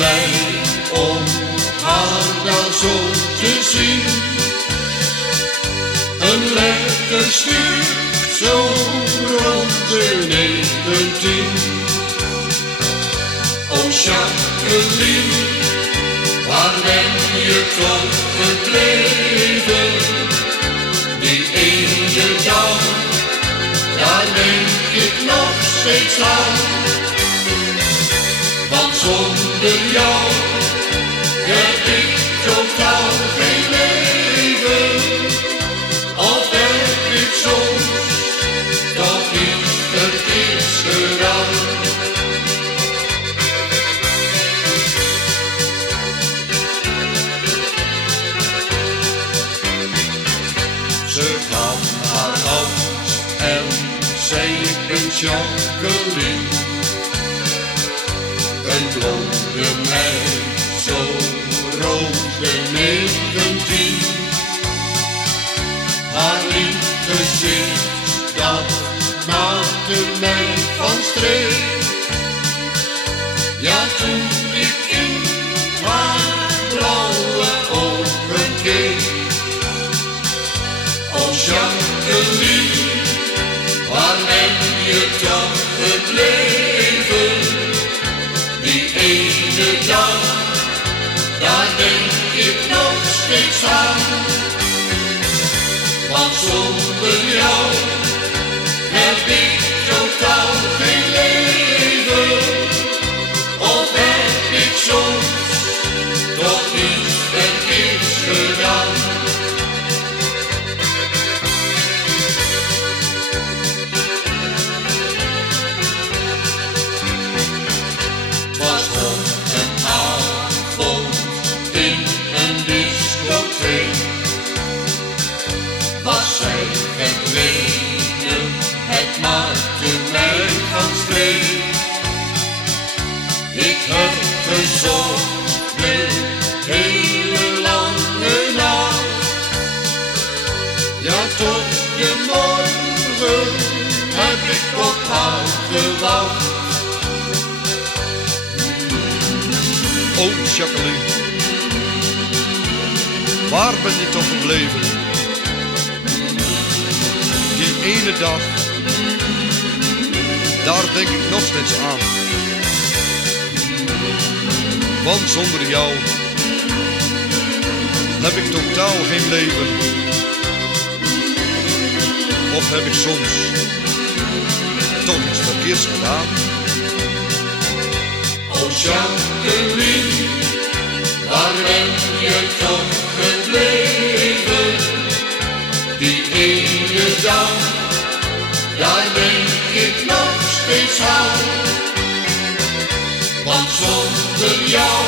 blij om haar daar zo te zien. Een lekker stuk, zo rond de 19. O Jacqueline, waar ben je toch gebleven? Die ene dag, daar denk ik nog steeds aan. Want zonder jou heb ik totaal geen leven. Of heb ik soms toch iets verkeerds gedaan? Ze gaf haar hand en zei ik ben Jacqueline. Een blonde meid, zo rood de 19. Haar lief gezicht, dat maakte mij van streek. Ja, toen ik in haar blauwe ogen keek. O Jacqueline, waar ben je toch gebleven? Die ene dag, daar denk ik nog steeds aan. Want zonder jou heb ik totaal geen leven. Of heb ik soms toch iets verkeerds gedaan? Het was op een avond in een discotheek. Was zij verdwenen, het maakte mij van streek. Ik heb gezocht de hele lange nacht. Ja, tot de morgen heb ik op haar gewacht. O Jacqueline, waar ben je toch gebleven? Die ene dag, daar denk ik nog steeds aan. Want zonder jou heb ik totaal geen leven. Of heb ik soms toch iets verkeerds gedaan? O Jacqueline, waar ben je toch gebleven? Die ene dag, daar denk ik nog steeds aan. Want zonder jou